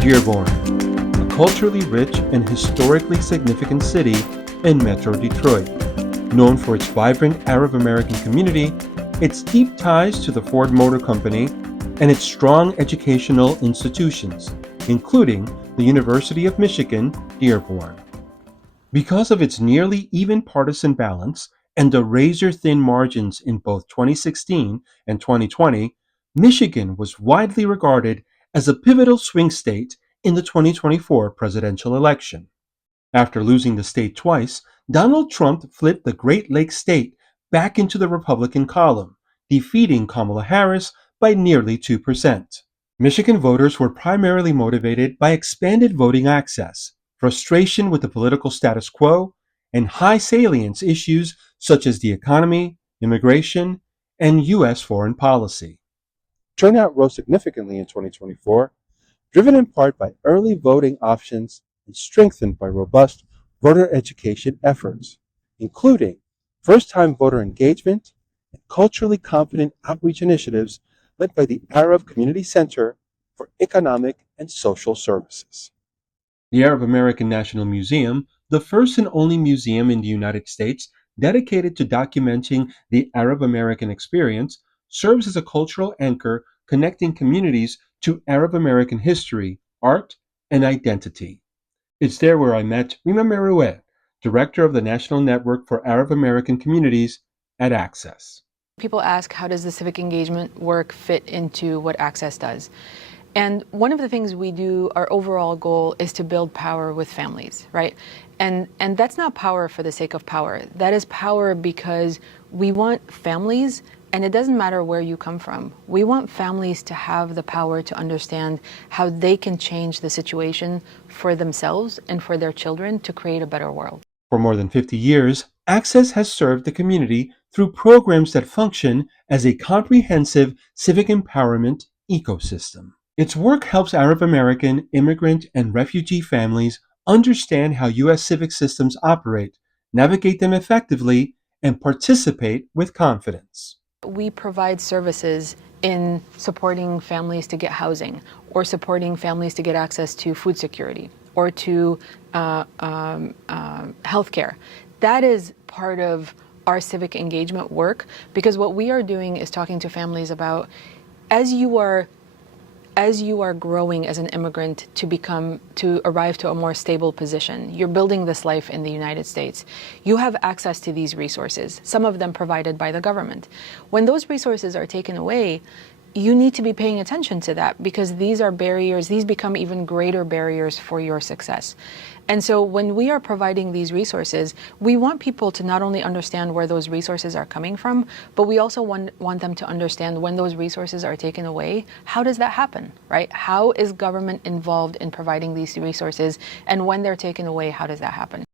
Dearborn, a culturally rich and historically significant city in Metro Detroit. Known for its vibrant Arab American community, its deep ties to the Ford Motor Company, and its strong educational institutions, including the University of Michigan, Dearborn. Because of its nearly even partisan balance and the razor thin margins in both 2016 and 2020, Michigan was widely regarded as a pivotal swing state in the 2024 presidential election. After losing the state twice, Donald Trump flipped the Great Lakes state back into the Republican column, defeating Kamala Harris by nearly 2%. Michigan voters were primarily motivated by expanded voting access, frustration with the political status quo, and high salience issues such as the economy, immigration, and U.S. foreign policy. Turnout rose significantly in 2024, driven in part by early voting options and strengthened by robust voter education efforts, including first time voter engagement and culturally confident outreach initiatives led by the Arab Community Center for Economic and Social Services. The Arab American National Museum, the first and only museum in the United States dedicated to documenting the Arab American experience, serves as a cultural anchor connecting communities to Arab American history, art, and identity. It's there where I met Rima Merouet, director of the National Network for Arab American Communities at Access. People ask, how does the civic engagement work fit into what Access does? And one of the things we do, our overall goal is to build power with families, right? And that's not power for the sake of power. That is power because we want families, and it doesn't matter where you come from. We want families to have the power to understand how they can change the situation for themselves and for their children to create a better world. For more than 50 years, Access has served the community through programs that function as a comprehensive civic empowerment ecosystem. Its work helps Arab American, immigrant, and refugee families understand how U.S. civic systems operate, navigate them effectively, and participate with confidence. We provide services in supporting families to get housing, or supporting families to get access to food security, or to healthcare. That is part of our civic engagement work, because what we are doing is talking to families about, as you are growing as an immigrant to arrive to a more stable position, you're building this life in the United States, you have access to these resources, some of them provided by the government. When those resources are taken away, you need to be paying attention to that, because these are barriers, these become even greater barriers for your success. And so when we are providing these resources, we want people to not only understand where those resources are coming from, but we also want them to understand when those resources are taken away, how does that happen, right? How is government involved in providing these resources? And when they're taken away, how does that happen?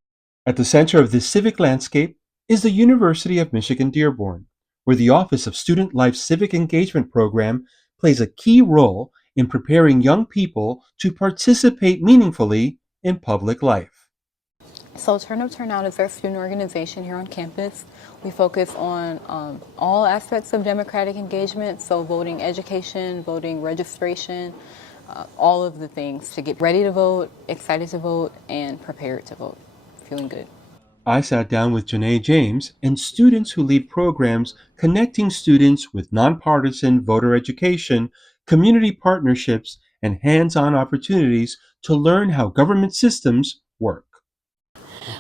At the center of this civic landscape is the University of Michigan Dearborn, where the Office of Student Life Civic Engagement Program plays a key role in preparing young people to participate meaningfully in public life. So Turnout is our student organization here on campus. We focus on all aspects of democratic engagement, so voting education, voting registration, all of the things to get ready to vote, excited to vote, and prepared to vote. Feeling good. I sat down with Janae James and students who lead programs connecting students with nonpartisan voter education, community partnerships, and hands-on opportunities to learn how government systems work.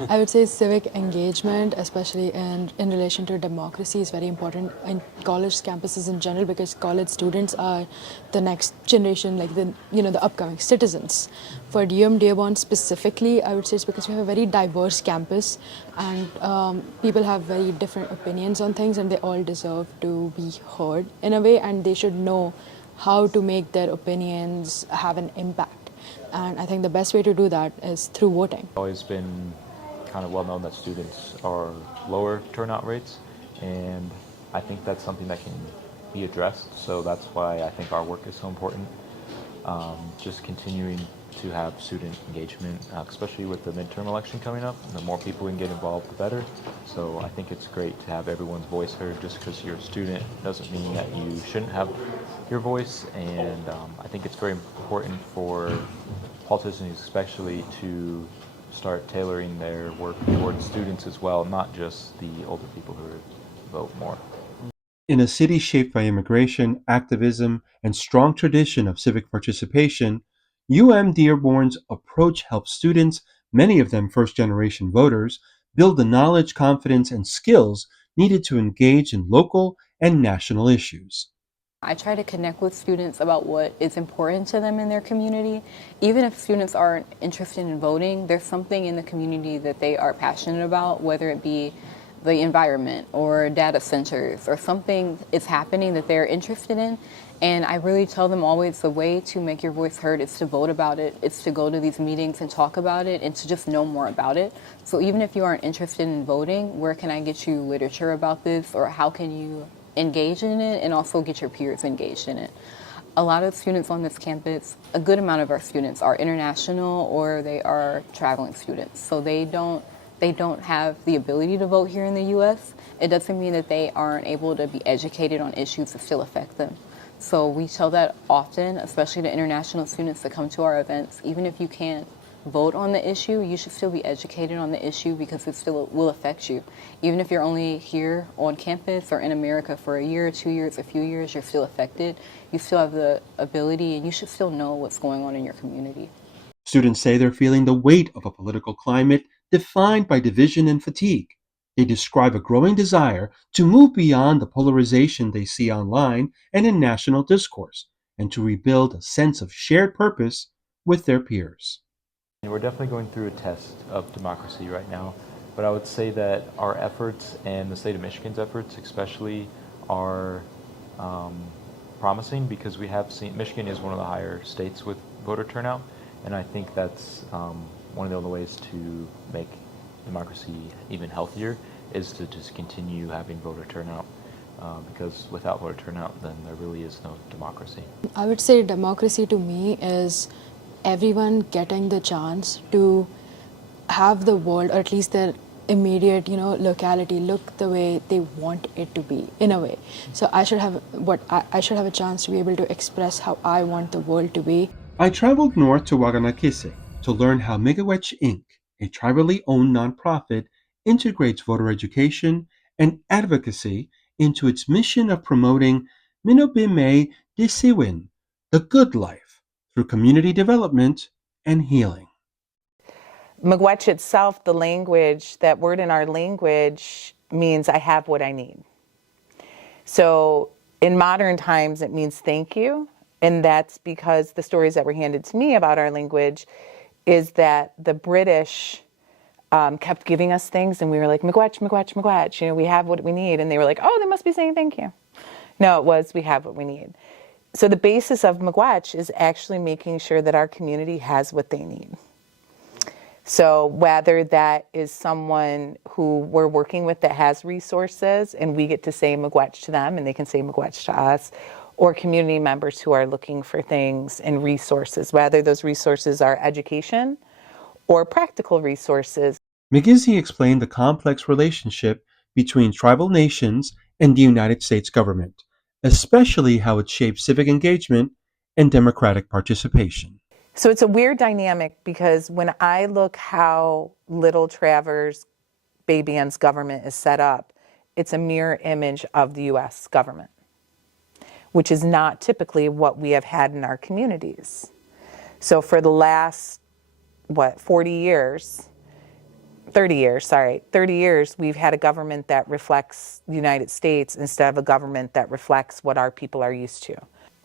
I would say civic engagement, especially in relation to democracy, is very important in college campuses in general, because college students are the next generation, like the upcoming citizens. For Dearborn specifically, I would say it's because we have a very diverse campus, and people have very different opinions on things, and they all deserve to be heard in a way, and they should know how to make their opinions have an impact. And I think the best way to do that is through voting. Always been kind of well known that students are lower turnout rates, and I think that's something that can be addressed. So that's why I think our work is so important. Just continuing to have student engagement, especially with the midterm election coming up. The more people we can get involved, the better. So I think it's great to have everyone's voice heard. Just because you're a student doesn't mean that you shouldn't have your voice. And I think it's very important for politicians especially to start tailoring their work towards students as well, not just the older people who vote more. In a city shaped by immigration, activism, and strong tradition of civic participation, UM Dearborn's approach helps students, many of them first-generation voters, build the knowledge, confidence, and skills needed to engage in local and national issues. I try to connect with students about what is important to them in their community. Even if students aren't interested in voting, there's something in the community that they are passionate about, whether it be the environment or data centers or something is happening that they're interested in. And I really tell them always the way to make your voice heard is to vote about it. It's to go to these meetings and talk about it and to just know more about it. So even if you aren't interested in voting, where can I get you literature about this, or how can you engage in it and also get your peers engaged in it? A lot of students on this campus, a good amount of our students are international or they are traveling students. So they don't have the ability to vote here in the U.S. It doesn't mean that they aren't able to be educated on issues that still affect them. So we tell that often, especially to international students that come to our events. Even if you can't vote on the issue, you should still be educated on the issue because it still will affect you. Even if you're only here on campus or in America for a year, 2 years, a few years, you're still affected. You still have the ability and you should still know what's going on in your community. Students say they're feeling the weight of a political climate defined by division and fatigue. They describe a growing desire to move beyond the polarization they see online and in national discourse, and to rebuild a sense of shared purpose with their peers. We're definitely going through a test of democracy right now, but I would say that our efforts and the state of Michigan's efforts especially are promising, because we have seen Michigan is one of the higher states with voter turnout, and I think that's one of the only ways to make democracy even healthier is to just continue having voter turnout, because without voter turnout then there really is no democracy. I would say democracy to me is everyone getting the chance to have the world, or at least their immediate, locality, look the way they want it to be, in a way. So I should have I should have a chance to be able to express how I want the world to be. I traveled north to Waganakise to learn how Miigwech Inc., a tribally owned nonprofit, integrates voter education and advocacy into its mission of promoting Minobime Disiwin, the good life, through community development and healing. Miigwech itself, the language, that word in our language means I have what I need. So in modern times, it means thank you. And that's because the stories that were handed to me about our language is that the British kept giving us things and we were like, Miigwech, Miigwech, Miigwech, we have what we need. And they were like, oh, they must be saying thank you. No, it was, we have what we need. So the basis of Miigwech is actually making sure that our community has what they need. So whether that is someone who we're working with that has resources and we get to say Miigwech to them and they can say Miigwech to us, or community members who are looking for things and resources, whether those resources are education or practical resources. McGizzy explained the complex relationship between tribal nations and the United States government, especially how it shapes civic engagement and democratic participation. So it's a weird dynamic because when I look how Little Traverse Baby Ann's government is set up, it's a mirror image of the U.S. government, which is not typically what we have had in our communities. So for the last, 30 years, we've had a government that reflects the United States instead of a government that reflects what our people are used to.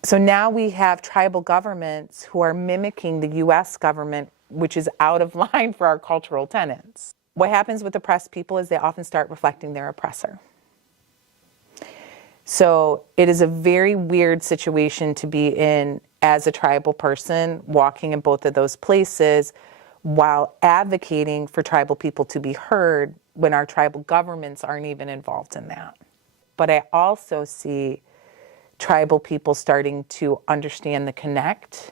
So now we have tribal governments who are mimicking the U.S. government, which is out of line for our cultural tenets. What happens with oppressed people is they often start reflecting their oppressor. So it is a very weird situation to be in as a tribal person, walking in both of those places while advocating for tribal people to be heard when our tribal governments aren't even involved in that. But I also see tribal people starting to understand the connect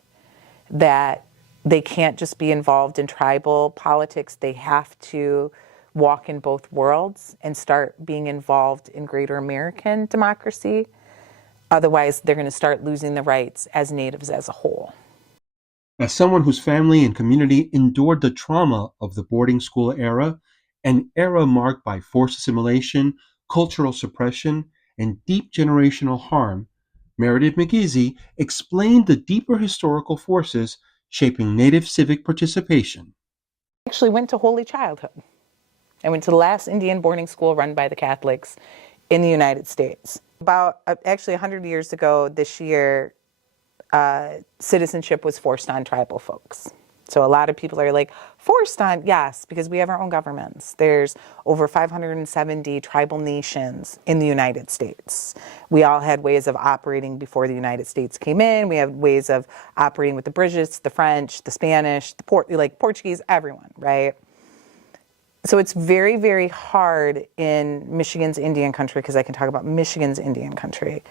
that They can't just be involved in tribal politics. They have to walk in both worlds and start being involved in greater American democracy. Otherwise, they're going to start losing the rights as natives as a whole. As someone whose family and community endured the trauma of the boarding school era, an era marked by forced assimilation, cultural suppression, and deep generational harm, Meredith McGeezy explained the deeper historical forces shaping Native civic participation. I actually went to Holy Childhood. I went to the last Indian boarding school run by the Catholics in the United States. About actually 100 years ago this year, citizenship was forced on tribal folks. So a lot of people are like, forced on? Yes, because we have our own governments. There's over 570 tribal nations in the United States. We all had ways of operating before the United States came in. We have ways of operating with the British, the French, the Spanish, the Portuguese, everyone, right? So it's very, very hard in Michigan's Indian country, because I can talk about Michigan's Indian country,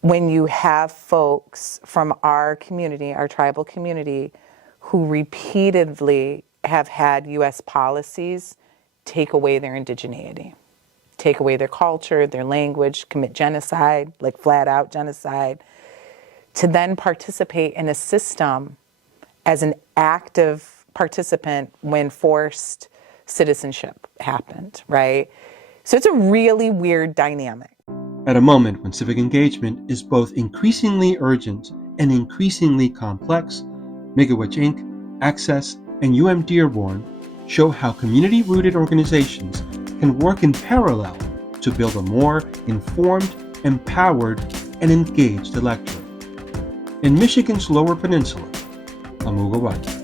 when you have folks from our community, our tribal community, who repeatedly have had U.S. policies take away their indigeneity, take away their culture, their language, commit genocide, like flat out genocide, to then participate in a system as an active participant when forced citizenship happened, right? So it's a really weird dynamic. At a moment when civic engagement is both increasingly urgent and increasingly complex, Miigwech Inc., Access, and UM Dearborn show how community-rooted organizations can work in parallel to build a more informed, empowered, and engaged electorate. In Michigan's Lower Peninsula, I'm Miigwech.